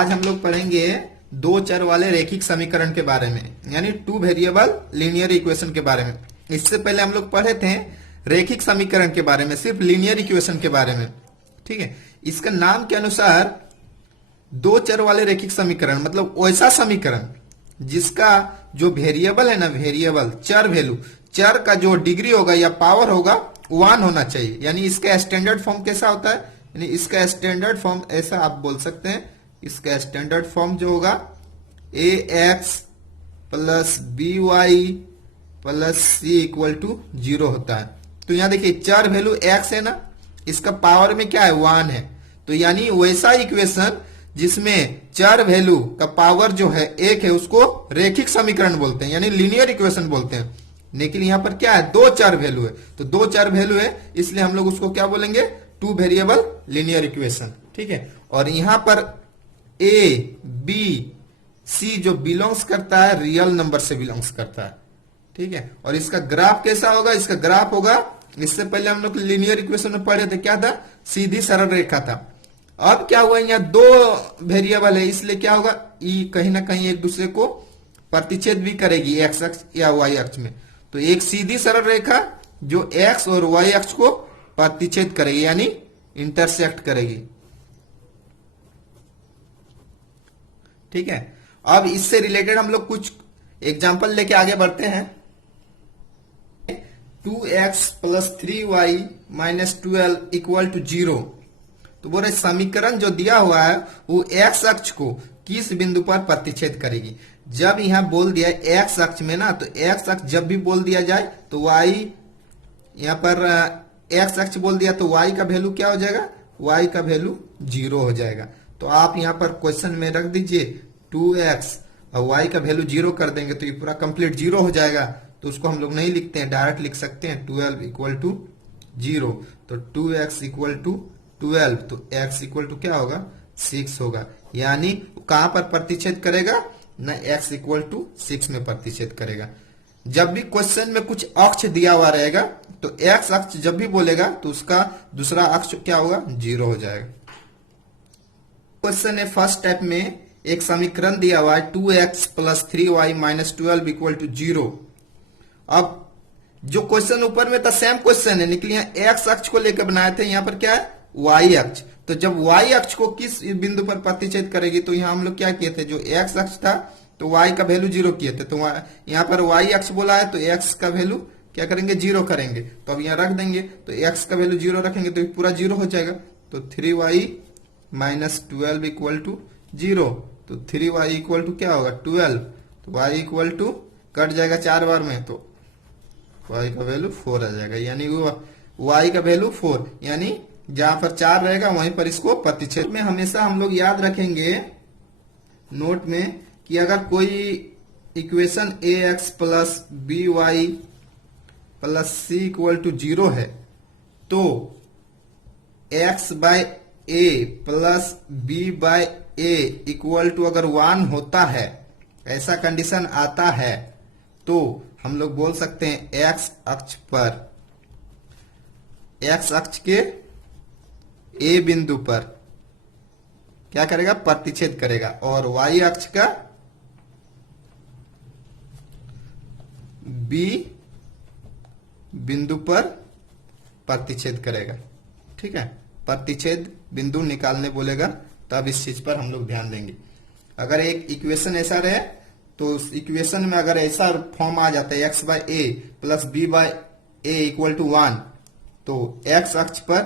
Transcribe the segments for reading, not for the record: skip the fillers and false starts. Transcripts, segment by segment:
आज हम लोग पढ़ेंगे दो चर वाले रैखिक समीकरण के बारे में, यानी टू वेरिएबल लीनियर इक्वेशन के बारे में। इससे पहले हम लोग पढ़े थे रैखिक समीकरण के बारे में, सिर्फ लीनियर इक्वेशन के बारे में। ठीक है, इसका नाम के अनुसार दो चर वाले रैखिक समीकरण मतलब वैसा समीकरण जिसका जो वेरिएबल है ना, वेरिएबल चर वैल्यू, चर का जो डिग्री होगा या पावर होगा 1 होना चाहिए। यानी इसका स्टैंडर्ड फॉर्म कैसा होता है, यानी इसका स्टैंडर्ड फॉर्म ऐसा आप बोल सकते हैं, इसका स्टैंडर्ड फॉर्म जो होगा ax plus by plus c equal to 0 होता है। तो यहां देखिए चर वैल्यू x है ना, इसका पावर में क्या है 1 है। तो यानी वैसा इक्वेशन जिसमें चर वैल्यू का पावर जो है 1 है उसको रैखिक समीकरण बोलते हैं, यानी लीनियर इक्वेशन बोलते हैं। लेकिन यहां पर क्या है, दो चर वैल्यू है, तो दो चर वैल्यू है इसलिए हम लोग उसको क्या बोलेंगे, टू वेरिएबल लीनियर इक्वेशन। ठीक है, और यहां पर a b c जो बिलोंग्स करता है रियल नंबर से बिलोंग्स करता है। ठीक है, और इसका ग्राफ कैसा होगा, इसका ग्राफ होगा, इससे पहले हम लोग लीनियर इक्वेशन में पढ़े थे, क्या था, सीधी सरल रेखा था। अब क्या हुआ, यहाँ दो वेरिएबल है इसलिए क्या होगा, ई कहीं ना कहीं एक दूसरे को प्रतिच्छेद भी करेगी एक्स अक्ष या वाई अक्ष में। तो एक सीधी सरल रेखा जो एक्स और वाई अक्ष को प्रतिच्छेद करेगी यानी इंटरसेक्ट करेगी। ठीक है, अब इससे रिलेटेड हम लोग कुछ एग्जांपल लेके आगे बढ़ते हैं। 2x plus 3y minus 12 equal to 0। तो बोले समीकरण जो दिया हुआ है वो x अक्ष को किस बिंदु पर प्रतिच्छेद करेगी। जब यहां बोल दिया x अक्ष में ना, तो x अक्ष जब भी बोल दिया जाए तो y, यहां पर x अक्ष बोल दिया तो y का वैल्यू क्या हो जाएगा, y का वैल्यू 0 हो जाएगा। तो आप यहां पर क्वेश्चन में रख दीजिए 2x और y का वैल्यू 0 कर देंगे तो ये पूरा कंप्लीट 0 हो जाएगा। तो उसको हम लोग नहीं लिखते हैं, डायरेक्ट लिख सकते हैं 12 इक्वल टू 0। तो 2x इक्वल टू 12, तो x इक्वल टू क्या होगा, 6 होगा। यानी कहां पर प्रतिच्छेद करेगा ना, x इक्वल टू 6 में प्रतिच्छेद करेगा। जब भी क्वेश्चन में कुछ अक्ष दिया हुआ रहेगा तो x अक्ष जब भी बोलेगा तो उसका दूसरा अक्ष क्या होगा, 0 हो जाएगा। क्वेश्चन है फर्स्ट स्टेप में एक समीकरण दिया हुआ है 2x plus 3y minus 12 equal to 0। अब जो क्वेश्चन ऊपर में था सेम क्वेश्चन है, लेकिन यहाँ x अक्ष को लेकर बनाए थे, यहाँ पर क्या है y अक्ष। तो जब y अक्ष को किस बिंदु पर प्रतिच्छेद करेगी, तो यहाँ हम लोग क्या किए थे, जो x अक्ष था तो y का वैल्यू 0 किए थे। तो यहाँ पर y अक्ष बोला है तो x का वैल्यू क्या करेंगे, 0 करेंगे। तो अब यहाँ रख देंगे, तो x का वैल्यू 0 रखेंगे तो पूरा 0 हो जाएगा। तो 3y माइनस 12 इक्वल टू 0। तो 3y इक्वल टू क्या होगा, 12। तो y इक्वल टू कट जाएगा 4 बार में, तो y का वैल्यू 4 आ जाएगा। यानी y का वैल्यू 4, यानी जहां पर 4 रहेगा वहीं पर इसको प्रतिच्छेद में। हमेशा हम लोग याद रखेंगे नोट में कि अगर कोई equation ax plus by plus c equal to 0 है तो x by a plus b by a equal to अगर 1 होता है, ऐसा कंडीशन आता है, तो हम लोग बोल सकते हैं x अक्ष पर, x अक्ष के a बिंदु पर क्या करेगा, प्रतिच्छेद करेगा, और y अक्ष का b बिंदु पर प्रतिच्छेद करेगा। ठीक है, प्रतिच्छेद बिंदु निकालने बोलेगा तब इस चीज पर हम लोग ध्यान देंगे। अगर एक इक्वेशन ऐसा रहे तो उस इक्वेशन में अगर ऐसा फॉर्म आ जाता है x by a plus b by a equal to 1, तो x अक्ष पर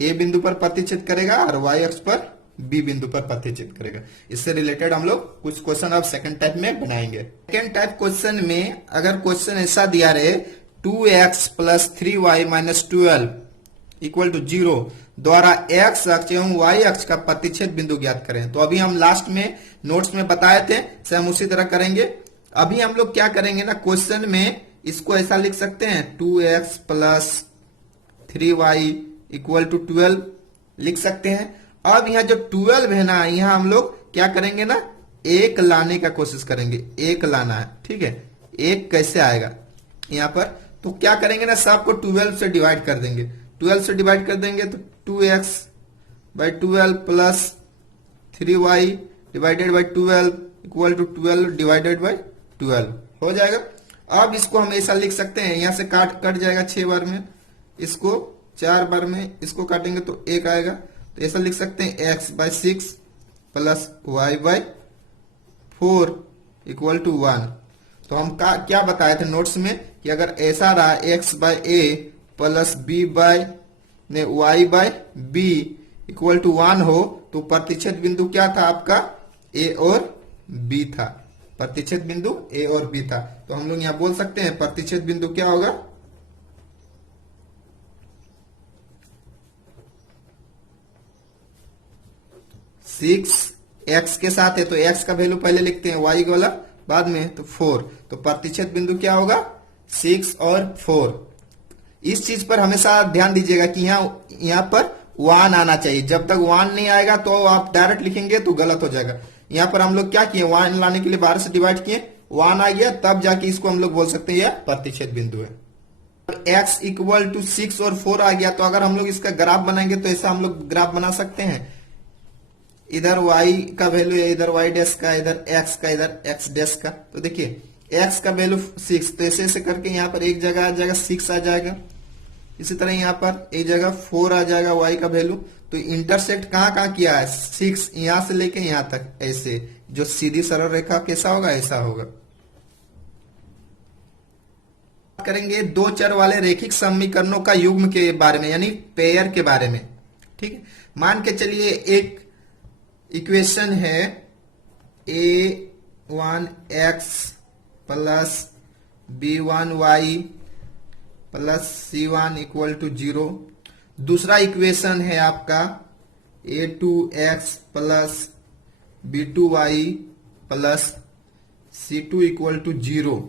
a बिंदु पर प्रतिच्छेद करेगा और y अक्ष पर b बिंदु पर प्रतिच्छेद करेगा। इससे रिलेटेड हम लोग कुछ क्वेश्चन अब सेकंड टाइप में बनाएंगे। सेकंड टाइप क्वेश्चन में अगर क्वेश्चन ऐसा दिया रहे 2x plus 3y minus 12 equal to 0 द्वारा x अक्ष एवं y अक्ष का प्रतिच्छेद बिंदु ज्ञात करें। तो अभी हम लास्ट में नोट्स में बताए थे, सेम उसी तरह करेंगे। अभी हम लोग क्या करेंगे ना, क्वेश्चन में इसको ऐसा लिख सकते हैं 2x plus 3y equal to 12 लिख सकते हैं। अब यहाँ जो 12 है ना, यहाँ हम लोग क्या करेंगे ना, एक लाने का कोशिश करेंगे, एक लाना है। ठीक है, एक कैसे आएगा यहाँ पर, तो क्या करेंगे ना, सबको 12 से डिवाइड कर देंगे। 12 से डिवाइड कर देंगे तो 2x by 12 plus 3y divided by 12 equal to 12 divided by 12 हो जाएगा। अब इसको हम ऐसा लिख सकते हैं, यहां से कट जाएगा 6 बार में, इसको 4 बार में इसको काटेंगे तो 1 आएगा। तो ऐसा लिख सकते हैं x by 6 plus y by 4 equal to 1। तो हम क्या बताए थे नोट्स में कि अगर ऐसा रहा x by a plus b by y by b equal to 1 हो तो प्रतिच्छेद बिंदु क्या था आपका, a और b था। प्रतिच्छेद बिंदु a और b था। तो हम लोग यहां बोल सकते हैं प्रतिच्छेद बिंदु क्या होगा, 6 x के साथ है तो x का वैल्यू पहले लिखते हैं, y वाला बाद में, तो 4। तो प्रतिच्छेद बिंदु क्या होगा, 6 और 4। इस चीज पर हमेशा ध्यान दीजिएगा कि यहाँ पर 1 आना चाहिए। जब तक 1 नहीं आएगा तो आप डायरेक्ट लिखेंगे तो गलत हो जाएगा। यहाँ पर हम लोग क्या किए, 1 लाने के लिए 12 से डिवाइड किए, 1 आ गया, तब जाके इसको हम लोग बोल सकते हैं यह प्रतिच्छेद बिंदु है। x इक्वल टू 6 और 4 आ गया, तो अगर हम लोग इसका ग्राफ बनाएंगे तो ऐसा हम लोग ग्राफ बना सकते हैं, इधर y का वैल्यू है, इधर y डैश का, इधर x का, इधर x डैश का। तो देखिए x का वैल्यू 6, तो ऐसे ऐसे करके यहाँ पर एक जगह आ जाएगा 6 आ जाएगा, इसी तरह यहाँ पर एक जगह 4 आ जाएगा y का वैल्यू। तो इंटरसेक्ट कहाँ कहाँ किया है, 6 यहाँ से लेके यहाँ तक, ऐसे जो सीधी सरल रेखा कैसा होगा ऐसा होगा। करेंगे दो चर वाले रेखिक समीकरणों का युग्म के बारे में, यानी पेयर के बारे में। ठीक है, मान के चलिए एक इक्वेशन है a1x plus b1y plus c1 equal to 0। दूसरा इक्वेशन है आपका a2x plus b2y plus c2 equal to 0।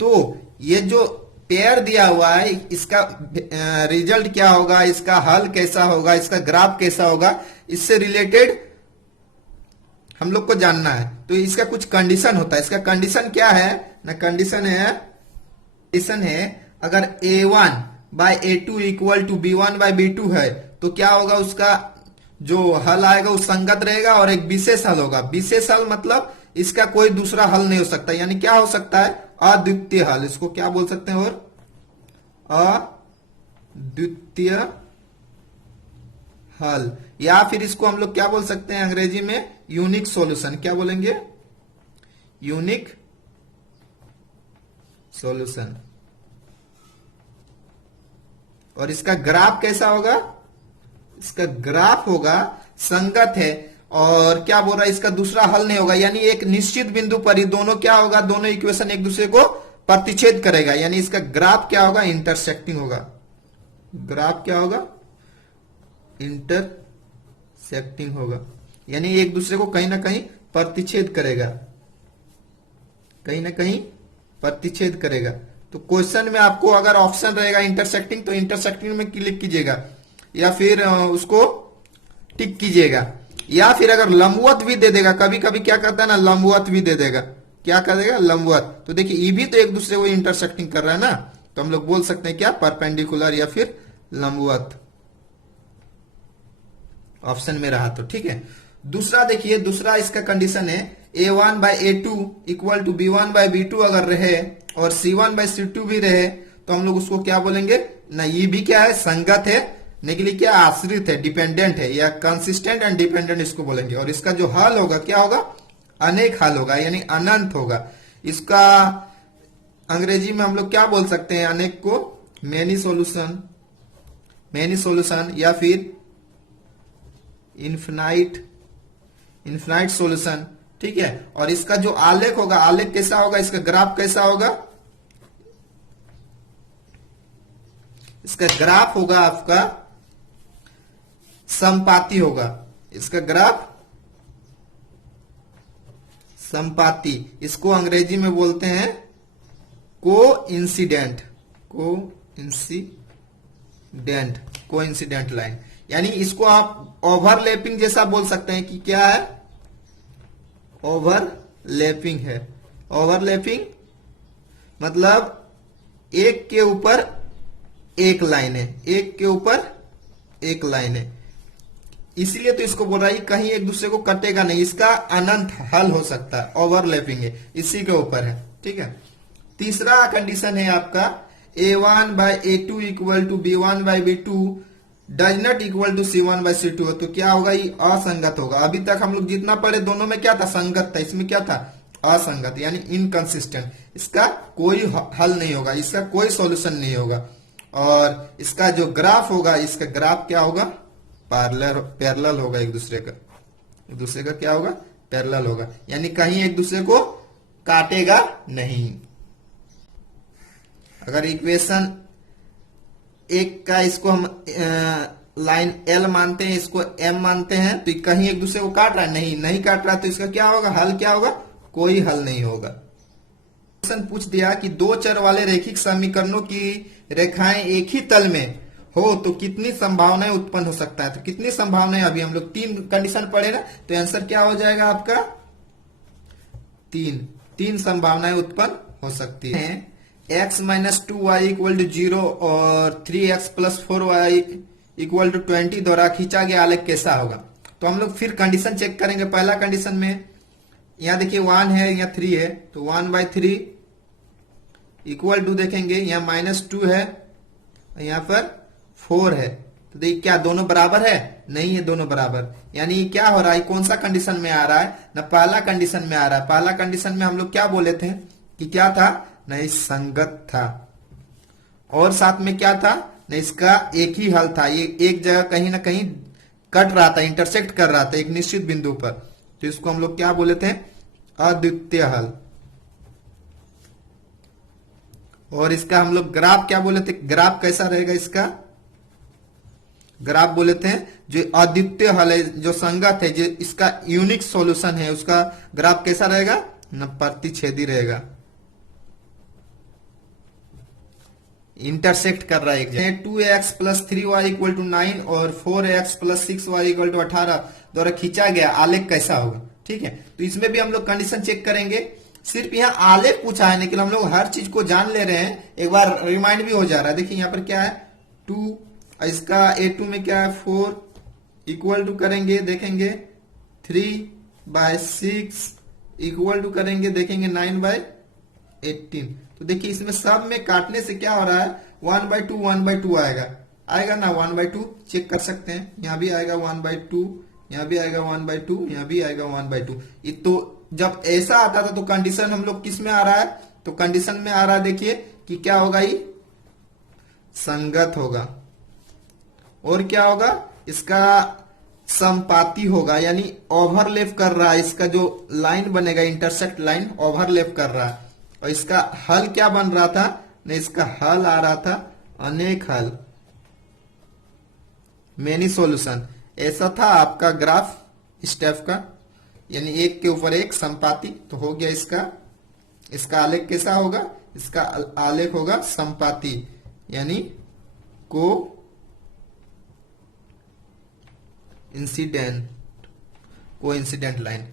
तो ये जो पेयर दिया हुआ है इसका रिजल्ट क्या होगा, इसका हल कैसा होगा, इसका ग्राफ कैसा होगा, इससे रिलेटेड हम लोग को जानना है। तो इसका कुछ कंडीशन होता है। इसका कंडीशन क्या है ना, कंडीशन है अगर a1 bye a2 equal to b1 bye b2 है तो क्या होगा, उसका जो हल आएगा वो संगत रहेगा और एक विशेष हल होगा। विशेष हल मतलब इसका कोई दूसरा हल नहीं हो सकता, यानी क्या हो सकता है, अद्वितीय हल। इसको क्या बोल सकते हैं, और अद्वितीय हल, या फिर इसको हम लोग क्या बोल सकते हैं अंग्रेजी में, यूनिक सॉल्यूशन। क्या बोलेंगे, यूनिक सॉल्यूशन। और इसका ग्राफ कैसा होगा, इसका ग्राफ होगा संगत है, और क्या बोल रहा है, इसका दूसरा हल नहीं होगा, यानी एक निश्चित बिंदु पर ही दोनों क्या होगा, दोनों इक्वेशन एक दूसरे को प्रतिच्छेद करेगा, यानी इसका ग्राफ क्या होगा, इंटरसेक्टिंग होगा। ग्राफ क्या होगा, इंटरसेक्टिंग होगा, यानी एक दूसरे को कहीं ना कहीं प्रतिच्छेद करेगा, कहीं ना कहीं प्रतिच्छेद करेगा। तो क्वेश्चन में आपको अगर ऑप्शन रहेगा इंटरसेक्टिंग तो इंटरसेक्टिंग में क्लिक कीजिएगा, या फिर उसको टिक कीजिएगा, या फिर अगर लंबवत भी दे देगा, कभी कभी क्या करता है ना, लंबवत भी दे देगा। क्या कर देगा, लंबवत। तो देखिए ये भी तो एक दूसरे को इंटरसेक्टिंग कर रहा है ना, तो हम लोग बोल सकते हैं क्या, परपेंडिकुलर या फिर लंबवत, ऑप्शन में रहा तो ठीक है। दूसरा देखिए, दूसरा इसका कंडीशन है a1 bye a2 equal to b1 bye b2 अगर रहे और c1 बाय c2 भी रहे तो हम लोग उसको क्या बोलेंगे ना, ये भी क्या है, संगत है, के लिए क्या, आश्रित है, डिपेंडेंट है, या कंसिस्टेंट एंड डिपेंडेंट इसको बोलेंगे। और इसका जो हल होगा क्या होगा, अनेक हल होगा, यानी अनंत होगा। इसका अंग्रेजी में हम लोग क्या बोल सकते हैं, अनेक को मेनी सॉल्यूशन, मेनी सॉल्यूशन, या फिर इन्फिनाइट, इन्फिनाइट सॉल्यूशन। ठीक है, और इसका जो आलेख होगा, आलेख कैसा होगा, इसका ग्राफ कैसा होगा, इसका ग्राफ होगा आपका समपाती होगा, इसका ग्राफ समपाती। इसको अंग्रेजी में बोलते हैं को इंसिडेंट, को इंसिडेंट, को इंसिडेंट लाइन, यानी इसको आप ओवरलैपिंग जैसा बोल सकते हैं कि क्या है, ओवरलैपिंग है। ओवरलैपिंग मतलब एक के ऊपर एक लाइन है, एक के ऊपर एक लाइन है। इसीलिए तो इसको बोल रहा है कहीं एक दूसरे को कटेगा नहीं, इसका अनंत हल हो सकता है, ओवरलैपिंग है, इसी के ऊपर है। ठीक है, तीसरा कंडीशन है आपका a1 by a2 equal to b1 by b2 does not equal to c1 by c2 तो क्या होगा, ये असंगत होगा। अभी तक हम लोग जितना पढ़े दोनों में क्या था, संगत था, इसमें क्या था, असंगत यानी इनकंसिस्टेंट। इसका कोई हल नहीं होगा, इसका कोई सॉल्यूशन नहीं होगा। और इसका जो ग्राफ होगा, इसका ग्राफ क्या होगा, पैरेलल होगा एक दूसरे का क्या होगा, पैरेलल होगा, यानी कहीं एक दूसरे को काटेगा नहीं। अगर इक्वेशन एक का इसको हम लाइन एल मानते हैं, इसको एम मानते हैं, तो कहीं एक दूसरे को काट रहा है, नहीं काट रहा, तो इसका क्या होगा, हल क्या होगा, कोई हल नहीं होगा। क्वेश्चन पूछ दिया कि दो चर वाले रैखिक समीकरणों की रेखाएं एक ही तल में हो तो कितनी संभावनाएं उत्पन्न हो सकता है। तो कितनी संभावनाएं, अभी हम लोग तीन कंडीशन पढ़े ना, तो आंसर क्या हो जाएगा आपका, तीन संभावनाएं उत्पन्न हो सकती है। x minus 2y equal to 0 और 3x plus 4y equal to 20 द्वारा खींचा गया आलेख कैसा होगा। तो हम लोग फिर कंडीशन चेक करेंगे। पहला कंडीशन में यहाँ देखिए 1 है, यहाँ 3 है, तो 1/3 इक्वल टू देखेंगे यहाँ -2 है, यहाँ पर 4 है, तो देखिए क्या दोनों बराबर है, नहीं है दोनों बराबर, यानी क्या हो रहा है, कौन सा कंडीशन में आ रहा है ना, पहला कंडीशन में आ रहा है। पहला कंडीशन में हम लोग क्या बोले थे कि क्या था, नहीं संगत था, और साथ में क्या था, नहीं इसका एक ही हल था, ये एक जगह कहीं ना कहीं कट रहा था, इंटरसेक्ट कर रहा था एक निश्चित बिंदु पर, तो इसको हम लोग क्या बोले थे, अद्वितीय हल। और इसका हम लोग ग्राफ क्या बोले थे, ग्राफ कैसा रहेगा, इसका ग्राफ बोले थे जो अद्वितीय हल है, जो संगत है, जो इसका यूनिक सॉल्यूशन है, उसका ग्राफ कैसा रहेगा न, प्रतिच्छेदी रहेगा, इंटरसेक्ट कर रहा है एक जगह। 2x plus 3y equal to 9 और 4x plus 6y equal to 18 द्वारा खींचा गया आलेख कैसा होगा। ठीक है, तो इसमें भी हम लोग कंडीशन चेक करेंगे। सिर्फ यहाँ आलेख पूछा है, लेकिन हम लोग हर चीज को जान ले रहे हैं, एक बार रिमाइंड भी हो जा रहा है। देखिए यहाँ पर क्या है 2, इसका A2 में क्या है 4 इक्वल टू करेंगे, देखेंगे 3/6 इक्वल टू करेंगे, देखेंगे 9/18। तो देखिए इसमें सब में काटने से क्या हो रहा है, 1/2 आएगा ना, 1/2 चेक कर सकते हैं, यहाँ भी आएगा 1/2, यहाँ भी आएगा 1/2, यहाँ भी आएगा 1/2। ये तो जब ऐसा आता था तो कंडीशन हम लोग किस में आ रहा है, तो कंडीशन में आ रहा है देखिए कि क्या होगा, ये संगत होगा, और क्या होगा, इसका संपाती होगा, यानी ओवरलैप कर रहा है, इसका जो लाइन बनेगा इंटरसेक्ट लाइन ओवरलैप कर रहा है। और इसका हल क्या बन रहा था, नहीं इसका हल आ रहा था अनेक हल, मेनी सॉल्यूशन, ऐसा था आपका ग्राफ स्टेप का, यानी एक के ऊपर एक संपाती। तो हो गया इसका आलेख कैसा होगा, इसका आलेख होगा संपाती, यानी को इंसिडेंट लाइन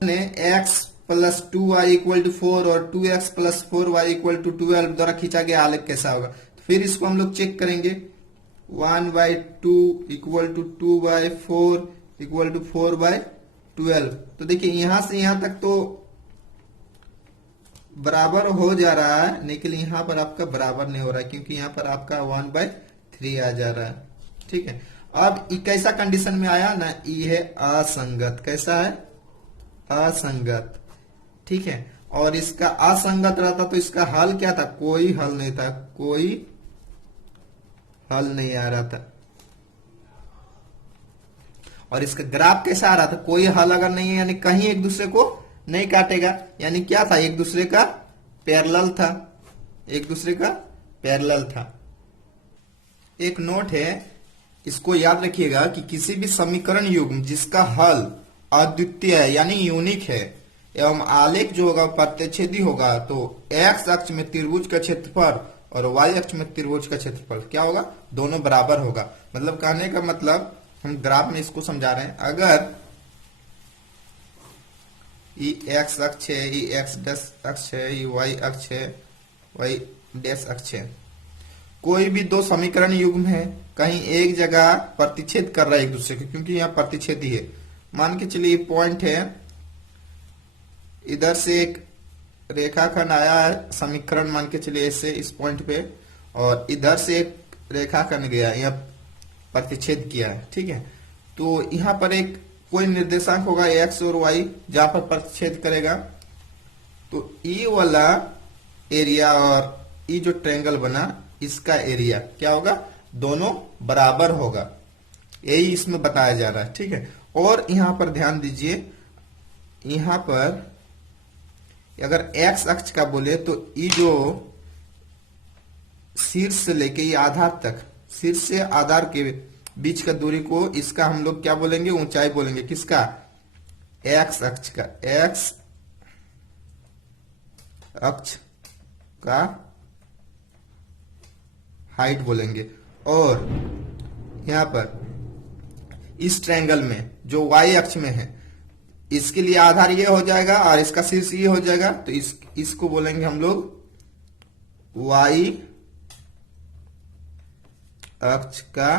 ने x प्लस 2y इक्वल टू 4 और 2x plus 4y equal to 12 द्वारा खींचा गया आलेख कैसा होगा। तो फिर इसको हम लोग चेक करेंगे, 1/2 इक्वल टू 2/4 इक्वल टू 4/12। तो देखिए यहां से यहां तक तो बराबर हो जा रहा है, लेकिन यहां पर आपका बराबर नहीं हो रहा है, क्योंकि यहां पर आपका 1/3 आ जा रहा है। ठीक है, अब कैसा कंडीशन में आया ना, ये है असंगत, कैसा है, असंगत। ठीक है, और इसका असंगत रहता तो इसका हल क्या था, कोई हल नहीं था, कोई हल नहीं आ रहा था। और इसका ग्राफ कैसा आ रहा था, कोई हल अगर नहीं है, यानी कहीं एक दूसरे को नहीं काटेगा, यानी क्या था, एक दूसरे का पैरेलल था, एक दूसरे का पैरेलल था। एक नोट है, इसको याद रखिएगा कि किसी भी समीकरण युग्म जिसका हल अद्वितीय है यानी यूनिक है एवं आलेख जो होगा प्रतिच्छेदी होगा, तो x अक्ष में त्रिभुज का क्षेत्रफल और y अक्ष में त्रिभुज का क्षेत्रफल क्या होगा, दोनों बराबर होगा। मतलब कहने का मतलब हम ग्राफ में इसको समझा रहे हैं, अगर ये x अक्ष है, ये x डैश अक्ष है, ये y अक्ष है, y डैश अक्ष है, कोई भी दो समीकरण युग्म है कहीं एक जगह प्रतिच्छेद कर रहा है एक दूसरे के, क्योंकि यहाँ प्रतिच्छेद ही है। मान के चलिए पॉइंट है, इधर से एक रेखाखंड आया है, समीकरण मान के चलिए ऐसे इस पॉइंट पे, और इधर से एक रेखाखंड गया, यहाँ प्रतिच्छेद किया है, ठीक है। तो यहाँ पर एक कोई निर्देशांक होगा एक्स और वाई जहां पर प्रतिच्छेद करेगा, तो ई वाला एरिया और ई जो ट्रायंगल बना इसका एरिया क्या होगा, दोनों बराबर होगा, यही इसमें बताया जा रहा है, ठीक है। और यहां पर ध्यान दीजिए, यहां पर अगर एक्स अक्ष का बोले तो ये जो शीर्ष से लेके ये आधार तक, शीर्ष से आधार के बीच का दूरी को, इसका हम लोग क्या बोलेंगे, ऊंचाई बोलेंगे, किसका, एक्स अक्ष का, एक्स अक्ष का हाइट बोलेंगे। और यहां पर इस ट्रायंगल में जो वाई अक्ष में है, इसके लिए आधार ये हो जाएगा और इसका शीर्ष ये हो जाएगा, तो इसको बोलेंगे हम लोग वाई अक्ष का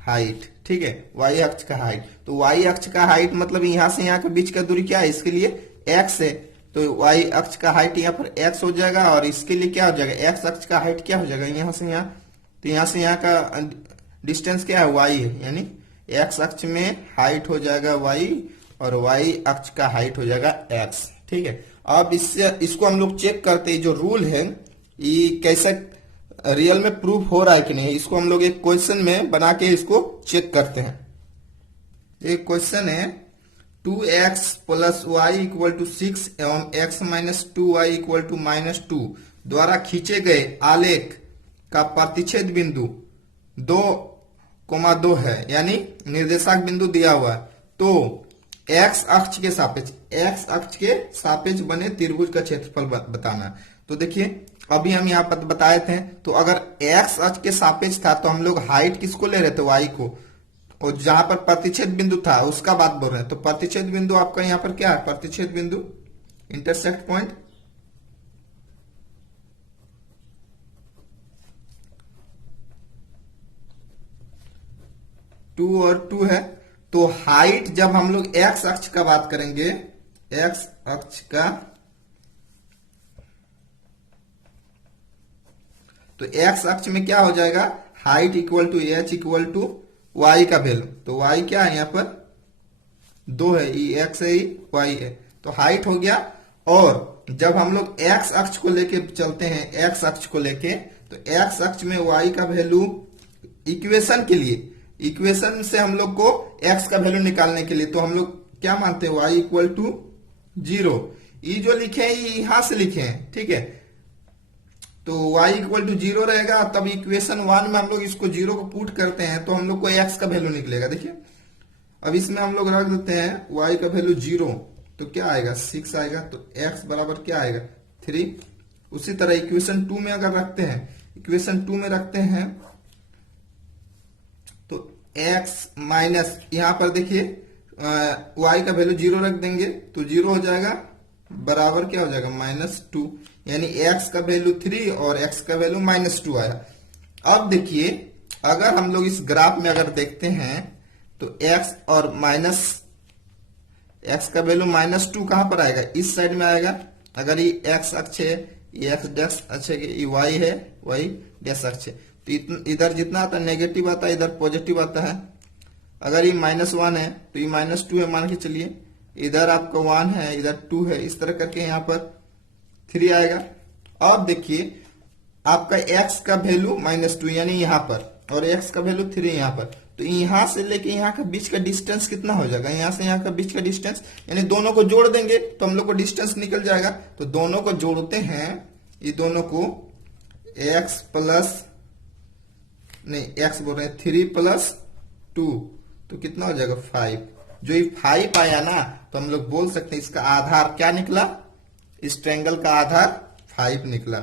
हाइट, ठीक है, वाई अक्ष का हाइट। तो वाई अक्ष का हाइट मतलब यहां से यहां के बीच का दूरी क्या है, इसके लिए एक्स है, तो वाई अक्ष का हाइट यहाँ पर एक्स हो जाएगा, और इसके लिए क्या हो जाएगा, एक्स अक्ष का हाइट क्या हो जाएगा, यहां से यहां, तो यहां से यहां का डिस्टेंस क्या है, वाई है, यानी एक्स अक्ष में हाइट हो जाएगा वाई और वाई अक्ष का हाइट हो जाएगा एक्स, ठीक है। अब इसको हम लोग चेक करते हैं, जो रूल है ये कैसे रियल में प्रूफ हो रहा है कि नहीं, इसको हम लोग एक क्वेश्चन में बना के इसको चेक करते हैं। एक क्वेश्चन है 2x plus Y equal to 6 एवं x minus 2y equal to -2 द्वारा खींचे गए आलेख का प्रतिच्छेद बिंदु 2,2 है, यानी निर्देशांक बिंदु दिया हुआ है। तो x अक्ष के सापेक्ष बने त्रिभुज का क्षेत्रफल बताना। तो देखिए अभी हम यहाँ पर बताए थे, तो अगर x अक्ष के सापेक्ष था तो हम लोग हाइट किसको ले रहे थे, y को, और जहां पर प्रतिच्छेद बिंदु था उसका बात बोल रहे हैं। तो प्रतिच्छेद बिंदु आपका यहाँ पर क्या है, प्रतिच्छेद बिंदु इंटरसेक्ट पॉइंट, टू और टू है। तो हाइट जब हम लोग एक्स अक्ष का बात करेंगे, एक्स अक्ष का, तो एक्स अक्ष में क्या हो जाएगा, height equal to H equal to Y का वैल्यू। तो वाई क्या है, यहाँ पर 2 है, एक्स है, वाई है, तो हाइट हो गया। और जब हम लोग एक्स अक्ष को लेके चलते हैं, एक्स अक्ष को लेके, तो एक्स अक्ष में वाई का वैल्यू इक्वेशन के लिए, इक्वेशन से हम लोग को एक्स का वैल्यू निकालने के लिए, तो हम लोग क्या मानते हैं, वाई इक्वल टू 0। ये जो लिखे हैं ये यहां से लिखे हैं, ठीक है। तो y इक्वल टू 0 रहेगा, तब इक्वेशन 1 में हम लोग इसको 0 को पुट करते हैं तो हम लोग को x का वैल्यू निकलेगा। देखिए अब इसमें हम लोग रख देते हैं y का वैल्यू 0, तो क्या आएगा, 6 आएगा, तो x बराबर क्या आएगा, 3। उसी तरह इक्वेशन 2 में अगर रखते हैं, इक्वेशन 2 में रखते हैं तो x माइनस, यहां पर देखिए y का वैल्यू 0 रख देंगे तो 0 हो जाएगा, बराबर क्या हो जाएगा, -2, यानी x का वैल्यू 3 और x का वैल्यू -2 आया। अब देखिए अगर हम लोग इस ग्राफ में अगर देखते हैं तो x और x का वैल्यू -2 कहां पर आएगा, इस साइड में आएगा। अगर ये x अक्ष है, ये x डैश अक्ष है, ये y है, y डैश अक्ष है, तो इधर जितना आता है नेगेटिव आता है, इधर पॉजिटिव आता है। अगर ये -1 है तो ये -2 है मान के चलिए, इधर आपका 1 है, इधर 2 है, इस तरह करके यहाँ पर 3 आएगा। अब देखिए आपका x का वैल्यू -2 यानी यहाँ पर, और x का वैल्यू 3 यहाँ पर, तो यहाँ से लेके यहाँ का बीच का डिस्टेंस कितना हो जाएगा, यहाँ से यहाँ का बीच का डिस्टेंस, यानी दोनों को जोड़ देंगे तो हम लोग को डिस्टेंस निकल जाएगा। तो दोनों को जोड़ते हैं, ये दोनों को x प्लस, नहीं x बोल रहे हैं 3 + 2, तो कितना हो जाएगा 5। जो ये 5 आया ना, तो हम लोग बोल सकते हैं इसका आधार क्या निकला, इस ट्रायंगल का आधार 5 निकला,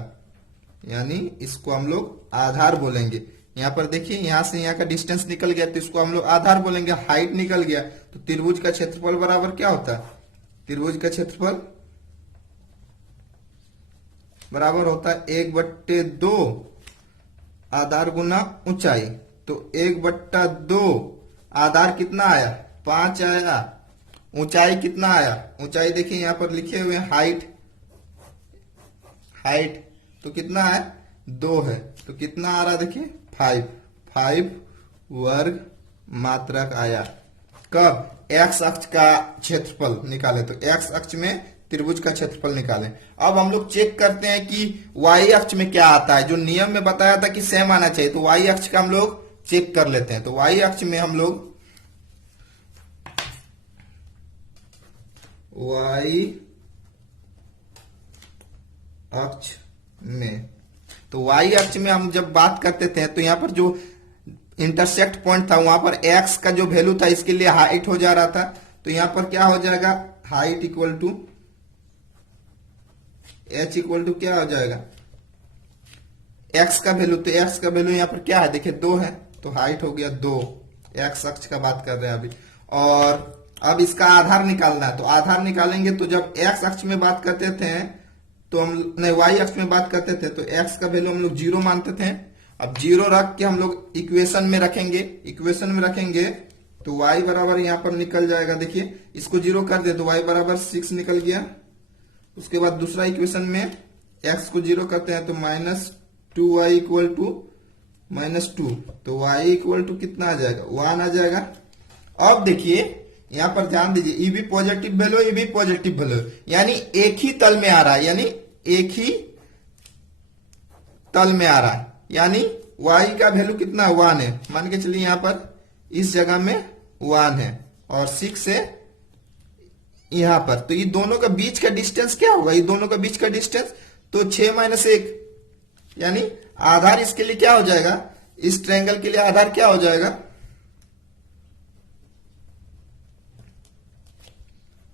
यानी इसको हम लोग आधार बोलेंगे। यहाँ पर देखिए यहाँ से यहाँ का डिस्टेंस निकल गया तो इसको हम लोग आधार बोलेंगे, हाइट निकल गया। तो त्रिभुज का क्षेत्रफल बराबर क्या होता है, त्रिभुज का क्षेत्रफल बराबर होता है 1/2 आधार गुना ऊंचाई। तो 1/2 आधार कितना आया, 5 आया। ऊंचाई कितना आया, ऊंचाई देखिए यहां पर लिखे हुए हाइट, हाइट तो कितना है 2 है, तो कितना आ रहा है देखिए 5 वर्ग मात्रक आया। कब, एक्स अक्ष का क्षेत्रफल निकाले, तो एक्स अक्ष में त्रिभुज का क्षेत्रफल निकालें। अब हम लोग चेक करते हैं कि वाई अक्ष में क्या आता है। जो नियम में बताया था कि सेम आना चाहिए, तो वाई अक्ष का हम लोग चेक कर लेते हैं। तो वाई अक्ष में हम लोग वाई अक्ष में, तो वाई अक्ष में हम जब बात करते थे तो यहां पर जो इंटरसेक्ट पॉइंट था वहां पर एक्स का जो वैल्यू था इसके लिए हाइट हो जा रहा था। तो यहां पर क्या हो जाएगा, height equal to H equal to क्या हो जाएगा, एक्स का वैल्यू। तो एक्स का वैल्यू यहां पर क्या है देखिए 2 है, तो हाइट हो गया 2। एक्स अक्ष का बात कर रहे हैं अभी। और अब इसका आधार निकालना है, तो आधार निकालेंगे तो जब एक्स अक्ष में बात करते थे तो हम नहीं, वाई अक्ष में बात करते थे तो एक्स का वैल्यू हम लोग 0 मानते थे। अब 0 रख के हम लोग इक्वेशन में रखेंगे, इक्वेशन में रखेंगे तो y बराबर यहां पर निकल जाएगा। देखिए इसको 0 कर दे तो y बराबर 6 निकल गया। उसके बाद दूसरा इक्वेशन में x को 0 करते हैं तो -2y इक्वल टू -2, तो y इक्वल टू कितना आ जाएगा, 1 आ जाएगा। अब देखिए यहां पर ध्यान दीजिए, ई भी पॉजिटिव वैल्यू, ई भी पॉजिटिव वैल्यू, यानी एक ही तल में आ रहा है, यानी एक ही तल में आ रहा है, यानी y का वैल्यू कितना 1 है। मान के चलिए यहां पर इस जगह में 1 है और 6 है यहां पर। तो ये दोनों का बीच का डिस्टेंस क्या होगा, ये दोनों का बीच का डिस्टेंस तो 6 - 1, यानी आधार इसके लिए क्या हो जाएगा, इस ट्रायंगल के लिए आधार क्या हो जाएगा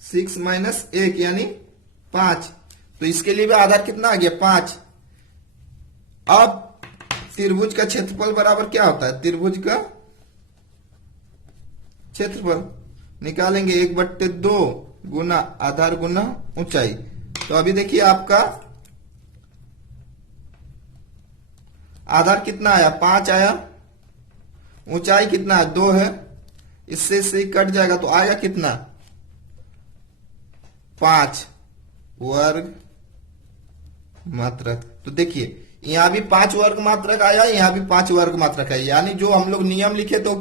6 - 1 यानी 5। तो इसके लिए भी आधार कितना आ गया 5। अब त्रिभुज का क्षेत्रफल बराबर क्या होता है, त्रिभुज का क्षेत्रफल निकालेंगे 1/2 गुना आधार गुना ऊंचाई। तो अभी देखिए आपका आधार कितना आया 5 आया, ऊंचाई कितना है 2 है, इससे से कट जाएगा तो आएगा कितना 5 वर्ग मात्रक। तो देखिए यहां भी 5 वर्ग मात्रक आया, यहां भी 5 वर्ग मात्रक है, यानी जो हम लोग नियम लिखे तो